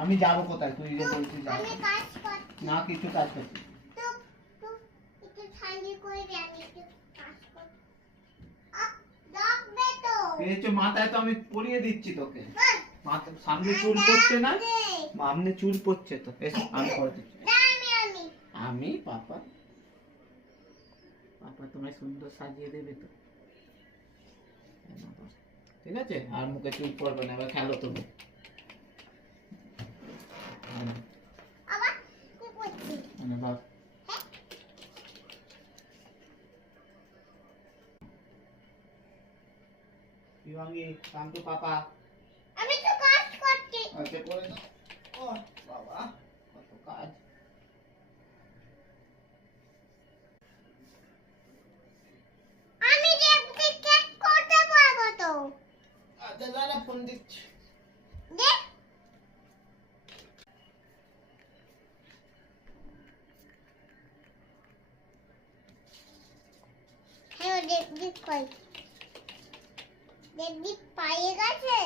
আমি যাবো কোথায়? তুই যে বলছিস যাবো। আমি কাজ করছি। না কিছু কাজ করছি। তো একটু ছাড়ি করে দে, আমি একটু কাজ করছি। লাগবে তো। পেয়েছো মাথায় তো আমি পরিয়ে দিচ্ছি তোকে। বল। মাথা সামনে চুল পড়ছে না? সামনে চুল পড়ছে তো। এসো আমি করে দিচ্ছি। আমি পাপা পাপা তোমায় সুন্দর সাজিয়ে দেবে তো। ঠিক আছে? আর মুখে চুল পড়বে না, এবার খেলো তুমি। আবার কি করছিস? মানে বাপ শিবাঙ্গী, শান্তু পাপা। আমি তো কাজ করছি। আচ্ছা করে দাও। ও বাবা কত কাজ। আমি যে চেক করতে পারবো তো। আচ্ছা দাঁড়া ফোন দিচ্ছি। দে। হ্যাঁ, দেখবি কই? দেখবি পায়ে গেছে?